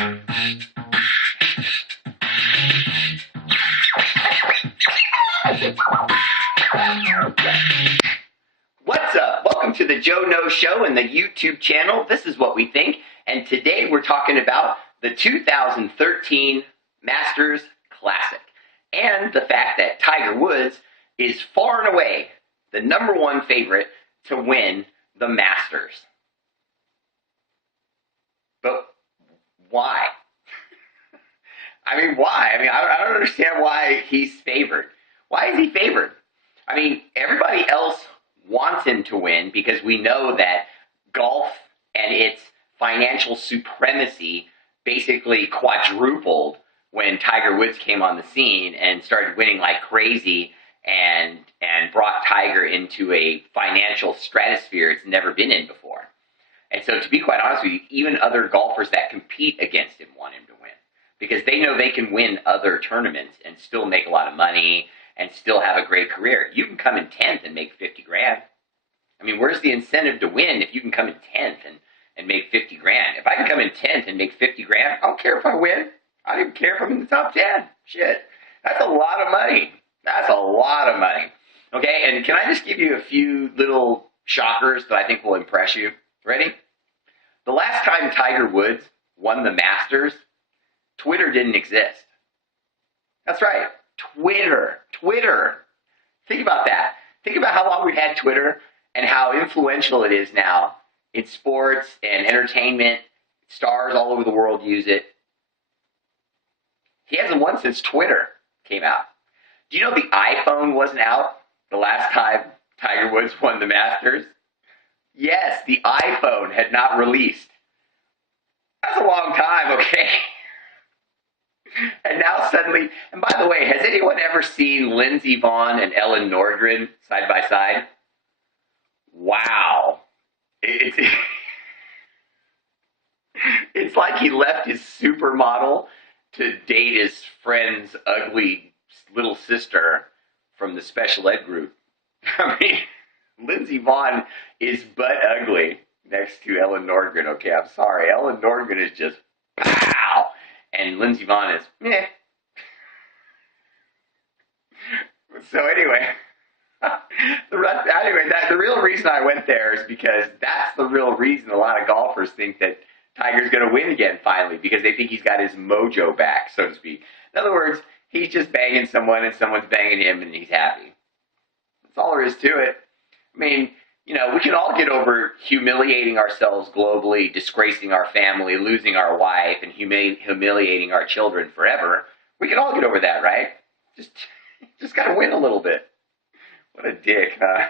What's up? Welcome to the Joe No Show and the YouTube channel. This is what we think. And today we're talking about the 2013 Masters Classic and the fact that Tiger Woods is far and away the #1 favorite to win the Masters. But why? Why? I don't understand why he's favored. Why is he favored? Everybody else wants him to win because we know that golf and its financial supremacy basically quadrupled when Tiger Woods came on the scene and started winning like crazy and brought Tiger into a financial stratosphere it's never been in before. And so, to be quite honest with you, even other golfers that compete against him want him to win because they know they can win other tournaments and still make a lot of money and still have a great career. You can come in 10th and make 50 grand. Where's the incentive to win if you can come in 10th and make 50 grand? If I can come in 10th and make 50 grand, I don't care if I win. I don't even care if I'm in the top 10. Shit. That's a lot of money. That's a lot of money. Okay, and can I just give you a few little shockers that I think will impress you? Ready? The last time Tiger Woods won the Masters, Twitter didn't exist. That's right. Twitter. Think about that. Think about how long we've had Twitter and how influential it is now in sports and entertainment. Stars all over the world use it. He hasn't won since Twitter came out. Do you know the iPhone wasn't out the last time Tiger Woods won the Masters? Yes, the iPhone had not released. That's a long time, okay? And now suddenly, and by the way, has anyone ever seen Lindsey Vonn and Ellen Nordgren side by side? Wow. It's like he left his supermodel to date his friend's ugly little sister from the special ed group. Lindsey Vonn is butt ugly next to Ellen Nordgren. Okay, I'm sorry. Ellen Nordgren is just pow. And Lindsey Vonn is meh. So anyway, the real reason I went there is because that's the real reason a lot of golfers think that Tiger's going to win again finally, because they think he's got his mojo back, so to speak. In other words, he's just banging someone and someone's banging him and he's happy. That's all there is to it. We can all get over humiliating ourselves globally, disgracing our family, losing our wife, and humiliating our children forever. We can all get over that, right? Just got to win a little bit. What a dick, huh?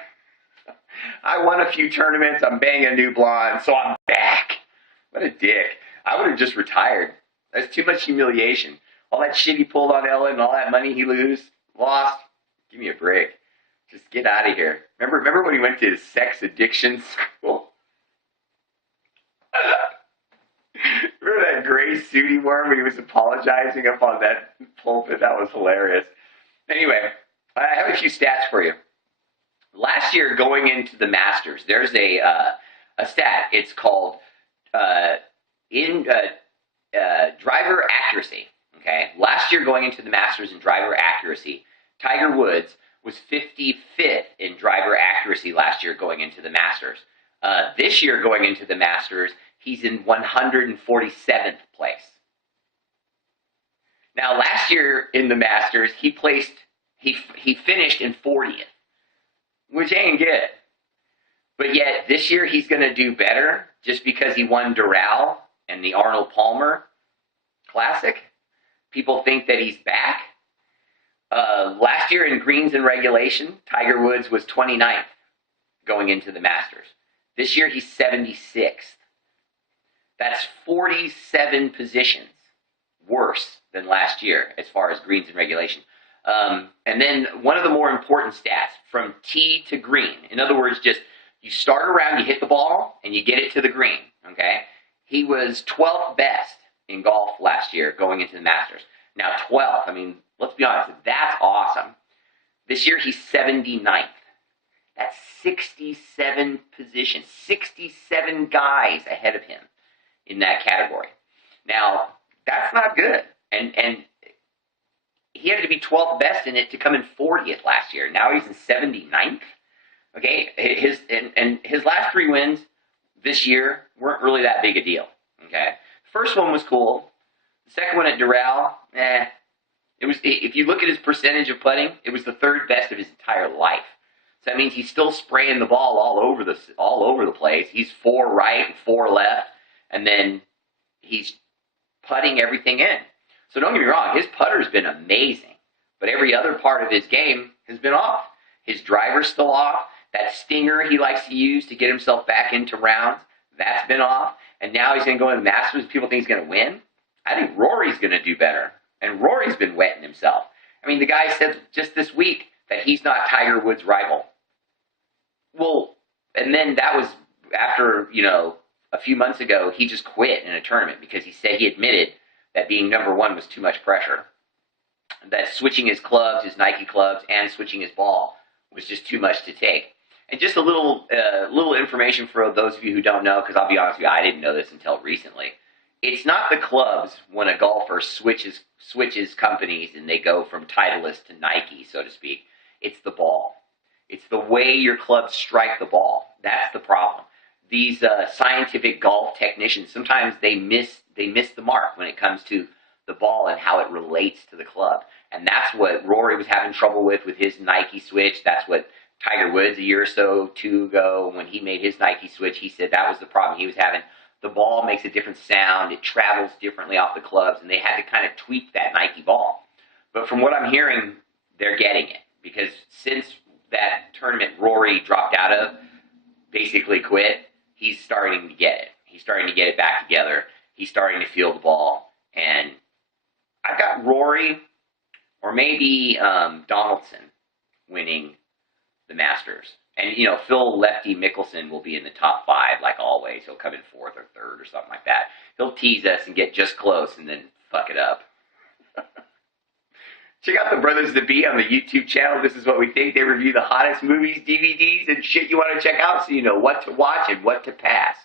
I won a few tournaments. I'm banging a new blonde, so I'm back. What a dick. I would have just retired. That's too much humiliation. All that shit he pulled on Ellen and all that money he lost. Give me a break. Just get out of here. Remember when he went to his sex addiction school? Remember that gray suit he wore when he was apologizing up on that pulpit? That was hilarious. Anyway, I have a few stats for you. Last year, going into the Masters, there's a stat. It's called driver accuracy. Okay, last year going into the Masters in driver accuracy, Tiger Woods was 55th in driver accuracy last year going into the Masters. This year going into the Masters, he's in 147th place. Now, last year in the Masters, he finished in 40th, which ain't good. But yet, this year he's going to do better just because he won Doral and the Arnold Palmer Classic. People think that he's back. Last year in greens and regulation, Tiger Woods was 29th going into the Masters. This year he's 76th. That's 47 positions worse than last year as far as greens and regulation. And then one of the more important stats, from tee to green. In other words, just you start around, you hit the ball, and you get it to the green. Okay? He was 12th best in golf last year going into the Masters. Now 12th, let's be honest, that's awesome. This year he's 79th. That's 67 positions, 67 guys ahead of him in that category. Now, That's not good. And he had to be 12th best in it to come in 40th last year. Now he's in 79th. Okay, his last 3 wins this year weren't really that big a deal. Okay, first one was cool. The second one at Doral, it was. If you look at his percentage of putting, it was the third best of his entire life. So that means he's still spraying the ball all over the place. He's 4 right and 4 left, and then he's putting everything in. So don't get me wrong, his putter's been amazing, but every other part of his game has been off. His driver's still off. That stinger he likes to use to get himself back into rounds, that's been off. And now he's going to go into the Masters. People think he's going to win. I think Rory's going to do better. And Rory's been wetting himself. I mean, the guy said just this week that he's not Tiger Woods' rival. Well, and then that was after, a few months ago, he just quit in a tournament because he admitted that being number one was too much pressure. That switching his clubs, his Nike clubs, and switching his ball was just too much to take. And just a little information for those of you who don't know, because I'll be honest with you, I didn't know this until recently. It's not the clubs when a golfer switches companies and they go from Titleist to Nike, so to speak. It's the ball. It's the way your clubs strike the ball. That's the problem. These scientific golf technicians, sometimes they miss the mark when it comes to the ball and how it relates to the club. And that's what Rory was having trouble with his Nike switch. That's what Tiger Woods a year or so, 2 ago, when he made his Nike switch, he said that was the problem he was having. The ball makes a different sound. It travels differently off the clubs, and they had to kind of tweak that Nike ball. But from what I'm hearing, they're getting it. Because since that tournament Rory dropped out of, basically quit, he's starting to get it. He's starting to get it back together. He's starting to feel the ball. And I've got Rory or maybe Donaldson winning the Masters. And, Phil Lefty Mickelson will be in the top 5, like always. He'll come in 4th or 3rd or something like that. He'll tease us and get just close and then fuck it up. Check out the Brothers to Be on the YouTube channel. This is what we think. They review the hottest movies, DVDs, and shit you want to check out so you know what to watch and what to pass.